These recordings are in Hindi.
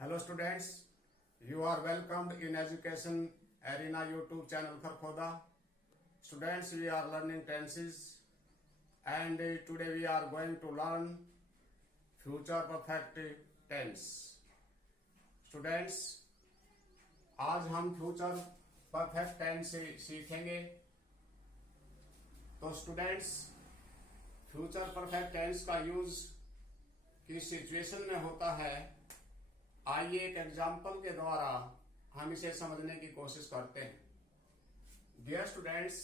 Hello students, you are welcomed in Education Arena YouTube channel Kharkhoda. Students, we are learning tenses and today we are going to learn future perfect tense. Students, आज हम फ्यूचर परफेक्ट टेंस सीखेंगे. तो स्टूडेंट्स, फ्यूचर परफेक्ट टेंस का यूज किस सिचुएशन में होता है, आइए एक एग्जाम्पल के द्वारा हम इसे समझने की कोशिश करते हैं. डियर स्टूडेंट्स,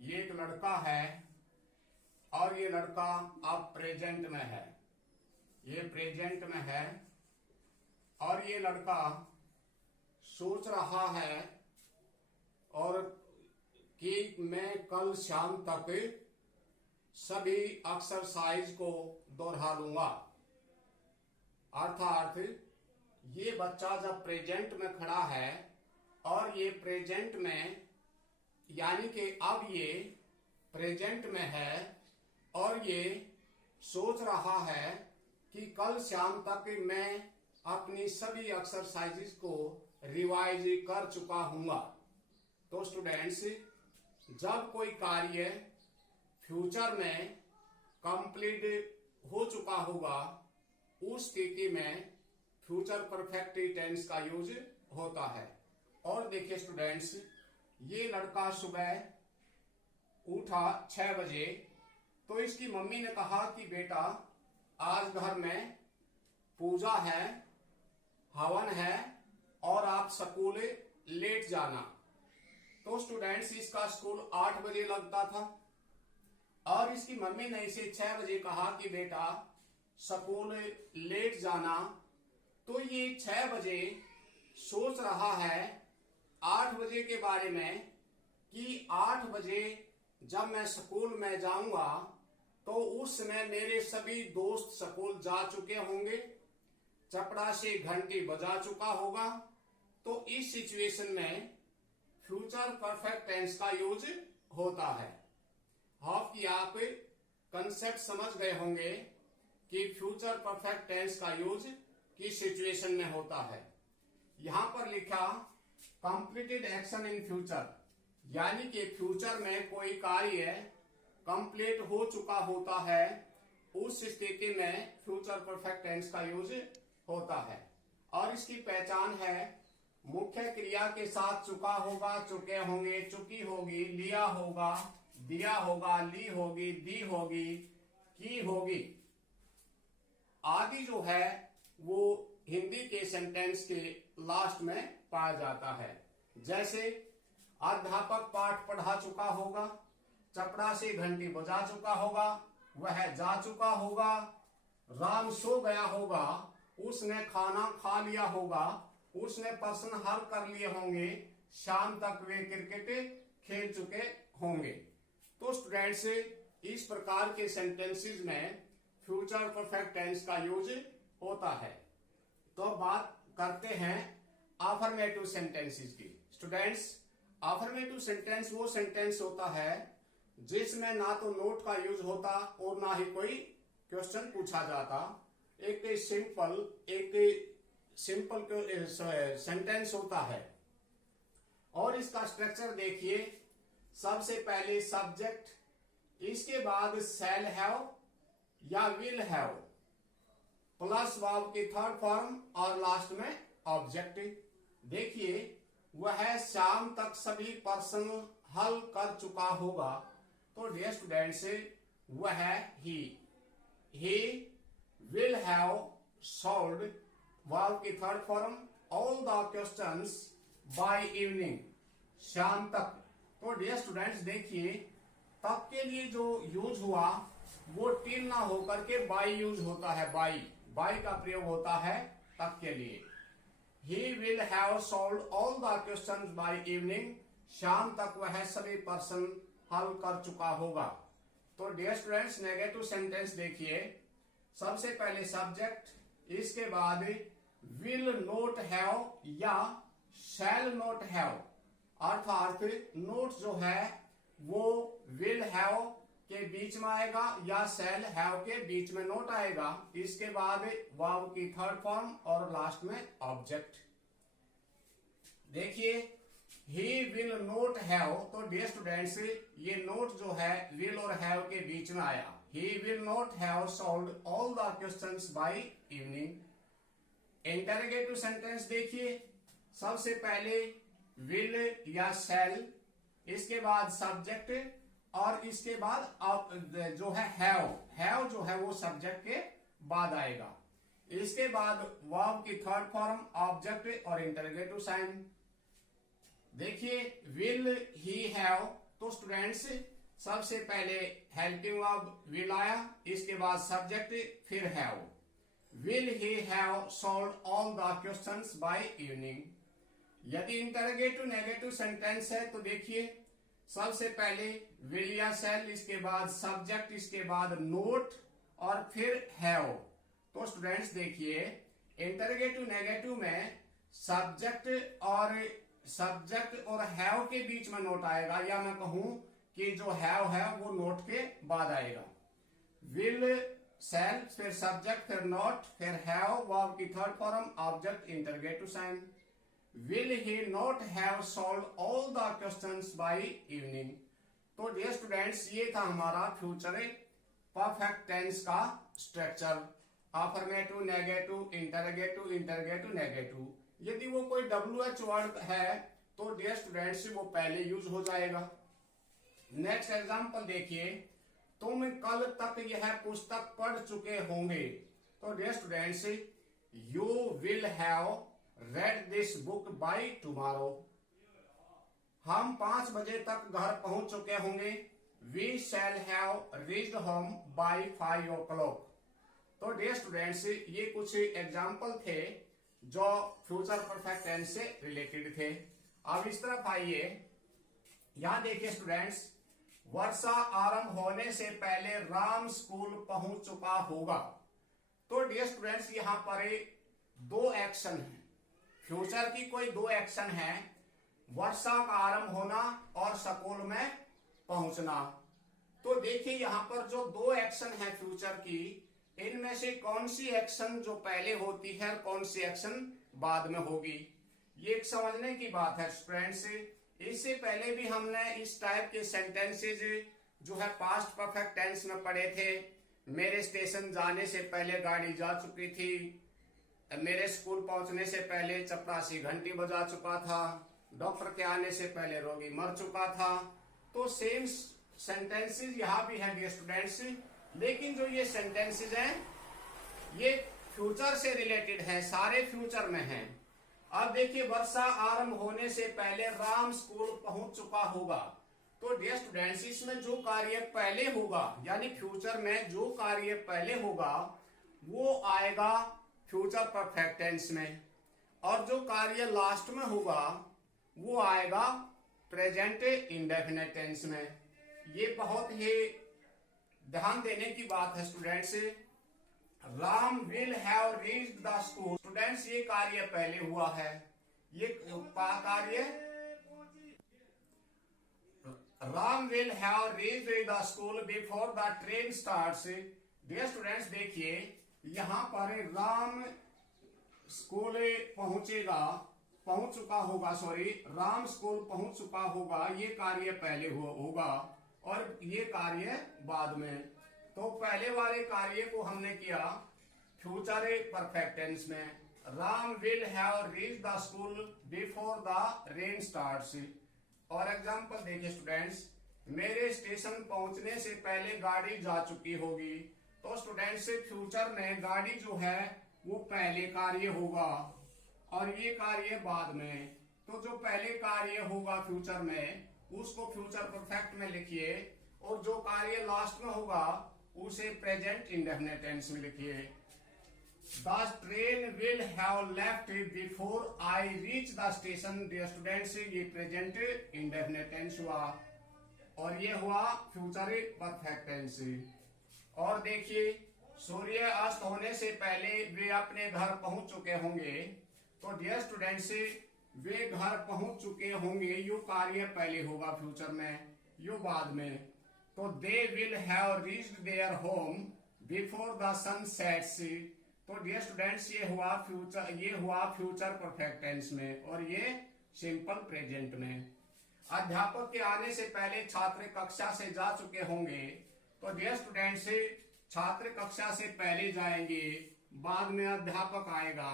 ये एक लड़का है और ये लड़का अब प्रेजेंट में है. ये प्रेजेंट में है और ये लड़का सोच रहा है और कि मैं कल शाम तक सभी एक्सरसाइज को दोहरा लूंगा. अर्थात ये बच्चा जब प्रेजेंट में खड़ा है और ये प्रेजेंट में यानी कि अब ये प्रेजेंट में है और ये सोच रहा है कि कल शाम तक मैं अपनी सभी एक्सरसाइजेस को रिवाइज कर चुका हूंगा. तो स्टूडेंट्स, जब कोई कार्य फ्यूचर में कंप्लीट हो चुका होगा उस स्थिति में फ्यूचर परफेक्ट टेंस का यूज होता है. और देखिए स्टूडेंट्स, ये लड़का सुबह उठा 6 बजे, तो इसकी मम्मी ने कहा कि बेटा आज घर में पूजा है, हवन है और आप स्कूल लेट जाना. तो स्टूडेंट्स, इसका स्कूल 8 बजे लगता था और इसकी मम्मी ने इसे 6 बजे कहा कि बेटा स्कूल लेट जाना. तो ये 6 बजे सोच रहा है 8 बजे के बारे में कि 8 बजे जब मैं स्कूल में जाऊंगा तो उस समय मेरे सभी दोस्त स्कूल जा चुके होंगे, चपरासी घंटी बजा चुका होगा. तो इस सिचुएशन में फ्यूचर परफेक्ट टेंस का यूज होता है. होप कि आप कंसेप्ट समझ गए होंगे कि फ्यूचर परफेक्ट टेंस का यूज किस सिचुएशन में होता है. यहां पर लिखा कंप्लीटेड एक्शन इन फ्यूचर, यानी कि फ्यूचर में कोई कार्य कंप्लीट हो चुका होता है, उस स्थिति में फ्यूचर परफेक्ट टेंस का यूज होता है. और इसकी पहचान है मुख्य क्रिया के साथ चुका होगा, चुके होंगे, चुकी होगी, लिया होगा, दिया होगा, ली होगी, दी होगी, की होगी आदि जो है वो हिंदी के सेंटेंस के लास्ट में पाया जाता है. जैसे अध्यापक पाठ पढ़ा चुका होगा, चपरासी घंटी बजा चुका होगा, वह जा चुका होगा, राम सो गया होगा, उसने खाना खा लिया होगा, उसने प्रश्न हल कर लिए होंगे, शाम तक वे क्रिकेट खेल चुके होंगे. तो स्टूडेंट्स, इस प्रकार के सेंटेंसेस में फ्यूचर परफेक्ट टेंस का यूज होता है. तो बात करते हैं अफर्मेटिव सेंटेंसेस की. स्टूडेंट्स, अफर्मेटिव सेंटेंस वो सेंटेंस होता है जिसमें ना तो नोट का यूज होता और ना ही कोई क्वेश्चन पूछा जाता. एक सिंपल सेंटेंस होता है. और इसका स्ट्रक्चर देखिए, सबसे पहले सब्जेक्ट, इसके बाद शैल हैव या विल हैव, प्लस वर्ब की थर्ड फॉर्म और लास्ट में ऑब्जेक्ट. देखिए, वह शाम तक सभी प्रश्न हल कर चुका होगा. तो डियर स्टूडेंट्स, वह he will have solved, verb की third form, all the questions by evening, शाम तक. तो डियर स्टूडेंट्स, देखिए तक के लिए जो यूज हुआ वो टिल ना होकर के बाई यूज होता है. बाई का प्रयोग होता है तक के लिए. ही will have solved all the questions by evening, शाम तक वह सभी प्रश्न हल कर चुका होगा. तो डियर स्टूडेंट्स, नेगेटिव सेंटेंस देखिए, सबसे पहले सब्जेक्ट, इसके बाद विल नोट हैव या शैल नोट हैव, अर्थात नोट जो है वो विल हैव के बीच में आएगा या shall have के बीच में नोट आएगा। इसके बाद verb की थर्ड फॉर्म और लास्ट में ऑब्जेक्ट। देखिए he will not have, तो डियर स्टूडेंट्स ये नोट जो है will और have के बीच में आया। he will not have solved all the questions by evening। Interrogative sentence देखिए, सबसे पहले will या shall, इसके बाद सब्जेक्ट और इसके बाद जो है have जो है वो सब्जेक्ट के बाद आएगा। इसके बाद वर्ब की थर्ड फॉर्म ऑब्जेक्ट और इंटरोगेटिव साइन। देखिए will he have, तो स्टूडेंट्स सबसे पहले हेल्पिंग वर्ब will आया, इसके बाद सब्जेक्ट फिर have। will he have solved all the questions by evening। यदि इंटरोगेटिव नेगेटिव सेंटेंस है तो देखिए सबसे पहले will या shall, इसके बाद सब्जेक्ट, इसके बाद नोट और फिर have। तो स्टूडेंट्स देखिए इंटरोगेटिव नेगेटिव में सब्जेक्ट और have के बीच में नोट आएगा, या मैं कहूं कि जो have है वो नोट के बाद आएगा। will shall फिर सब्जेक्ट फिर नोट फिर have, वर्ब की third form object interrogative sign. will he not have solved all the questions by evening। तो डियर स्टूडेंट्स ये था हमारा फ्यूचर परफेक्ट टेंस का structure, affirmative, negative, interrogative, interrogative, negative. यदि वो कोई WH वर्ड है तो डियर स्टूडेंट्स वो पहले यूज हो जाएगा। नेक्स्ट एग्जांपल देखिए, तुम कल तक यह पुस्तक पढ़ चुके होंगे। तो dear students you will have read this book by tomorrow। हम 5 बजे तक घर पहुंच चुके होंगे। we shall have reached home by 5 o'clock। तो डियर स्टूडेंट्स ये कुछ एग्जाम्पल थे जो फ्यूचर परफेक्ट टेंस से रिलेटेड थे। अब इस तरफ आइए, यहां देखिए स्टूडेंट्स, वर्षा आरंभ होने से पहले राम स्कूल पहुंच चुका होगा। तो डियर स्टूडेंट्स यहां पर 2 एक्शन है, फ्यूचर की कोई 2 एक्शन है, वर्षा का आरंभ होना और स्कूल में पहुंचना। तो देखिए यहां पर जो 2 एक्शन है फ्यूचर की, इनमें से कौन सी एक्शन जो पहले होती है कौन सी एक्शन बाद में होगी, ये एक समझने की बात है स्टूडेंट्स। इससे पहले भी हमने इस टाइप के सेंटेंसेज जो है पास्ट परफेक्ट टेंस में पढ़े थे। मेरे स्टेशन जाने से पहले गाड़ी जा चुकी थी, मेरे स्कूल पहुंचने से पहले चपरासी घंटी बजा चुका था, डॉक्टर के आने से पहले रोगी मर चुका था। तो सेम सेंटेंसेस यहाँ भी हैं डियर स्टूडेंट्स, लेकिन जो ये सेंटेंसेस हैं ये फ्यूचर से रिलेटेड है, सारे फ्यूचर में हैं। अब देखिए वर्षा आरंभ होने से पहले राम स्कूल पहुंच चुका होगा। तो डियर स्टूडेंट्स इसमें जो कार्य पहले होगा, यानी फ्यूचर में जो कार्य पहले होगा वो आएगा फ्यूचर परफेक्ट टेंस में, और जो कार्य लास्ट में होगा वो आएगा प्रेजेंट इंडेफिनिट टेंस में। ये बहुत ही ध्यान देने की बात है students. Ram will have reached the school, students ये कार्य पहले हुआ है, ये कार्य Ram will have reached the school before the train starts. Dear students देखिए यहां पर राम स्कूल पहुंच चुका होगा, राम स्कूल पहुंच चुका होगा, ये कार्य पहले होगा और ये कार्य बाद में। तो पहले वाले कार्य को हमने किया फ्यूचर परफेक्ट टेंस में, Ram will have reached the school before the rain starts. और एग्जांपल देखिए स्टूडेंट्स, मेरे स्टेशन पहुंचने से पहले गाड़ी जा चुकी होगी। तो स्टूडेंट्स फ्यूचर में गाड़ी जो है वो पहले कार्य होगा और ये कार्य बाद में। तो जो पहले कार्य होगा फ्यूचर में उसको फ्यूचर परफेक्ट में लिखिए, और जो कार्य लास्ट में होगा उसे प्रेजेंट इंडेफिनिट टेंस में लिखिए। The train will have left before I reach the station. Dear students ये प्रेजेंट इंडेफिनिट टेंस हुआ और ये हुआ फ्यूचर परफेक्ट टेंस। और देखिए सूर्य अस्त होने से पहले वे अपने घर पहुंच चुके होंगे। तो डियर स्टूडेंट्स वे घर पहुंच चुके होंगे, यू कार्य पहले होगा फ्यूचर में, यू बाद में। तो they will have reached their home before the sun sets. तो डियर स्टूडेंट्स ये हुआ फ्यूचर परफेक्ट टेंस में और ये सिंपल प्रेजेंट में। अध्यापक के आने से पहले छात्र कक्षा से जा चुके होंगे। तो डियर स्टूडेंट्स छात्र कक्षा से पहले जाएंगे, बाद में अध्यापक आएगा,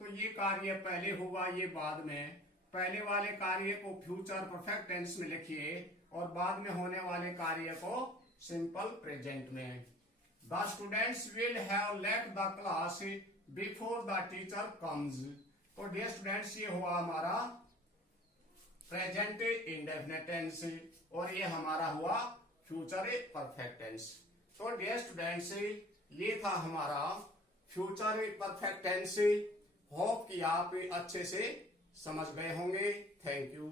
तो ये कार्य पहले होगा, ये बाद में। पहले वाले कार्य को फ्यूचर परफेक्ट टेंस में लिखिए और बाद में होने वाले कार्य को सिंपल प्रेजेंट में। The students will have left the class before the teacher comes. तो डियर स्टूडेंट्स ये हुआ हमारा प्रेजेंट इंडेफिनिट टेंस और ये हमारा हुआ फ्यूचर परफेक्ट टेंस। तो डियर स्टूडेंट्स ये था हमारा फ्यूचर परफेक्ट टेंस। होप कि आप अच्छे से समझ गए होंगे। Thank you.